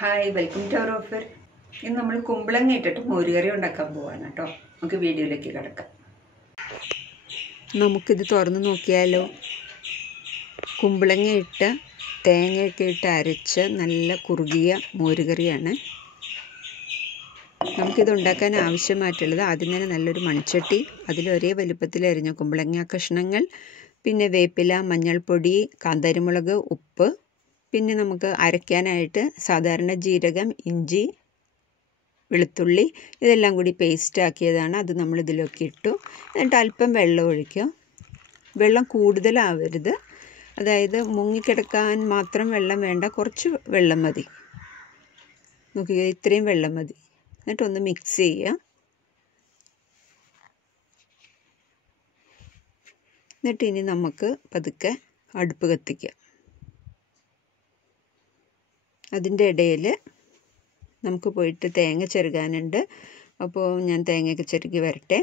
Hi, welcome to OurOphir. In we will Kumbhalanga Morucurry ഉണ്ടാക്കാൻ പോവാണ് ട്ടോ. നമുക്ക് വീഡിയോയിലേക്ക് കടക്കാം. നമുക്ക് ഇത് തുറന്ന് നോക്കിയാലോ. കുമ്പളങ്ങ ഇട്ട് തേങ്ങയൊക്കെ ഇട്ട് അരച്ച നല്ല കുറുകിയ മോരുകറിയാണ്. നമുക്കിത് ഉണ്ടാക്കാൻ ആവശ്യമായിട്ടുള്ളത് ആദ്യം തന്നെ നല്ലൊരു മൺചട്ടി, അതിൽ ഒരേ വലുപ്പത്തിൽ അരിഞ്ഞ കുമ്പളങ്ങ കഷ്ണങ്ങൾ, പിന്നെ വേപ്പില, മഞ്ഞൾപ്പൊടി, കാന്താരിമുളക്, ഉപ്പ്, പിന്നെ നമുക്ക് അരയ്ക്കാനായിട്ട് സാധാരണ ജീരകം, ഇഞ്ചി, വെളുത്തുള്ളി ഇതെല്ലാം കൂടി പേസ്റ്റ് ആക്കിയതാണ്. അത് നമ്മൾ ഇതിലേക്ക് ഇട്ടു. എന്നിട്ട് അല്പം വെള്ളം ഒഴിക്കുക. വെള്ളം കൂടുതലാവരുത്, അതായത് മുങ്ങിക്കിടക്കാൻ മാത്രം വെള്ളം വേണ്ട, കുറച്ച് വെള്ളം മതി. നോക്കുക, ഇത്രയും വെള്ളം മതി. എന്നിട്ടൊന്ന് മിക്സ് ചെയ്യുക. എന്നിട്ട് ഇനി നമുക്ക് പതുക്കെ അടുപ്പ് കത്തിക്കുക. അതിൻ്റെ ഇടയിൽ നമുക്ക് പോയിട്ട് തേങ്ങ ചെറുകാനുണ്ട്. അപ്പോൾ ഞാൻ തേങ്ങയൊക്കെ ചെറുകി വരട്ടെ.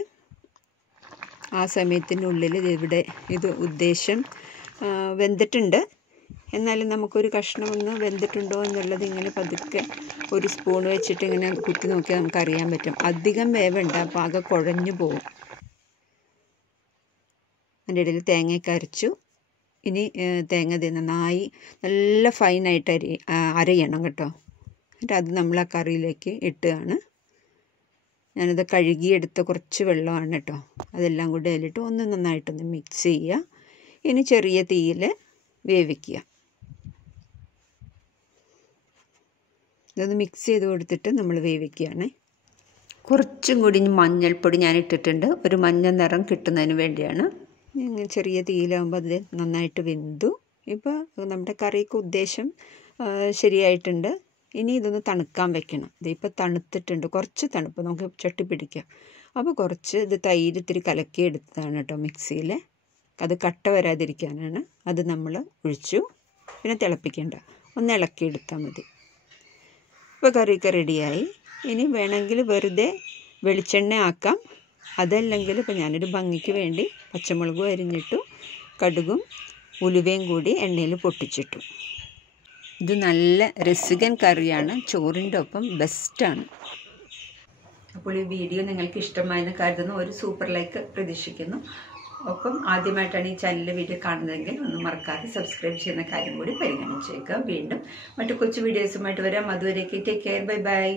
ആ സമയത്തിനുള്ളിൽ ഇവിടെ ഇത് ഉദ്ദേശം വെന്തിട്ടുണ്ട്. എന്നാലും നമുക്കൊരു കഷ്ണം ഒന്ന് വെന്തിട്ടുണ്ടോ എന്നുള്ളത് ഇങ്ങനെ പതുക്കെ ഒരു സ്പൂൺ വെച്ചിട്ട് ഇങ്ങനെ കുത്തി നോക്കിയാൽ നമുക്കറിയാൻ പറ്റും. അധികം വേവണ്ട, അപ്പോൾ ആകെ കുഴഞ്ഞു പോകും. അതിൻ്റെ ഇടയിൽ തേങ്ങയൊക്കെ അരച്ചു. ഇനി തേങ്ങ നന്നായി നല്ല ഫൈനായിട്ട് അരയണം കേട്ടോ. എന്നിട്ട് അത് നമ്മൾ ആ കറിയിലേക്ക് ഇട്ടുകയാണ്. ഞാനത് കഴുകിയെടുത്ത കുറച്ച് വെള്ളമാണ് കേട്ടോ. അതെല്ലാം കൂടി അതിലിട്ട് ഒന്ന് നന്നായിട്ടൊന്ന് മിക്സ് ചെയ്യുക. ഇനി ചെറിയ തീയിൽ വേവിക്കുക. ഇതൊന്ന് മിക്സ് ചെയ്ത് കൊടുത്തിട്ട് നമ്മൾ വേവിക്കുകയാണ്. കുറച്ചും കൂടി മഞ്ഞൾപ്പൊടി ഞാൻ ഇട്ടിട്ടുണ്ട്, ഒരു മഞ്ഞ നിറം കിട്ടുന്നതിന് വേണ്ടിയാണ്. ഇങ്ങനെ ചെറിയ തീയിലാകുമ്പോൾ അത് നന്നായിട്ട് വെന്തു. ഇപ്പോൾ നമ്മുടെ കറിക്ക് ഉദ്ദേശം ശരിയായിട്ടുണ്ട്. ഇനി ഇതൊന്ന് തണുക്കാൻ വെക്കണം. ഇതിപ്പോൾ തണുത്തിട്ടുണ്ട്, കുറച്ച് തണുപ്പ് നമുക്ക് ചട്ടി പിടിക്കാം. അപ്പോൾ കുറച്ച് ഇത് തൈര് ഇത്തിരി കലക്കിയെടുത്തതാണ് കേട്ടോ മിക്സിയിൽ. അത് കട്ട വരാതിരിക്കാനാണ്. അത് നമ്മൾ ഒഴിച്ചു. പിന്നെ തിളപ്പിക്കേണ്ട, ഒന്ന് ഇളക്കിയെടുത്താൽ മതി. ഇപ്പോൾ കറിയൊക്കെ റെഡിയായി. ഇനി വേണമെങ്കിൽ വെറുതെ വെളിച്ചെണ്ണ ആക്കാം. അതല്ലെങ്കിൽ ഇപ്പോൾ ഞാനൊരു ഭംഗിക്ക് വേണ്ടി പച്ചമുളകും അരിഞ്ഞിട്ടു, കടുകും ഉലുവയും കൂടി എണ്ണയിൽ പൊട്ടിച്ചിട്ടു. ഇത് നല്ല രസികൻ കറിയാണ്, ചോറിൻ്റെ ഒപ്പം ബെസ്റ്റാണ്. അപ്പോൾ ഈ വീഡിയോ നിങ്ങൾക്ക് ഇഷ്ടമായെന്ന് കരുതുന്നു. ഒരു സൂപ്പർ ലൈക്ക് പ്രതീക്ഷിക്കുന്നു. ഒപ്പം ആദ്യമായിട്ടാണ് ഈ ചാനലിലെ വീഡിയോ കാണുന്നതെങ്കിൽ ഒന്നും മറക്കാതെ സബ്സ്ക്രൈബ് ചെയ്യുന്ന കാര്യം കൂടി പരിഗണിച്ചേക്കുക. വീണ്ടും മറ്റു കൊച്ചു വീഡിയോസുമായിട്ട് വരാം. അതുവരേക്ക് ടേക്ക് കെയർ, ബൈ ബൈ.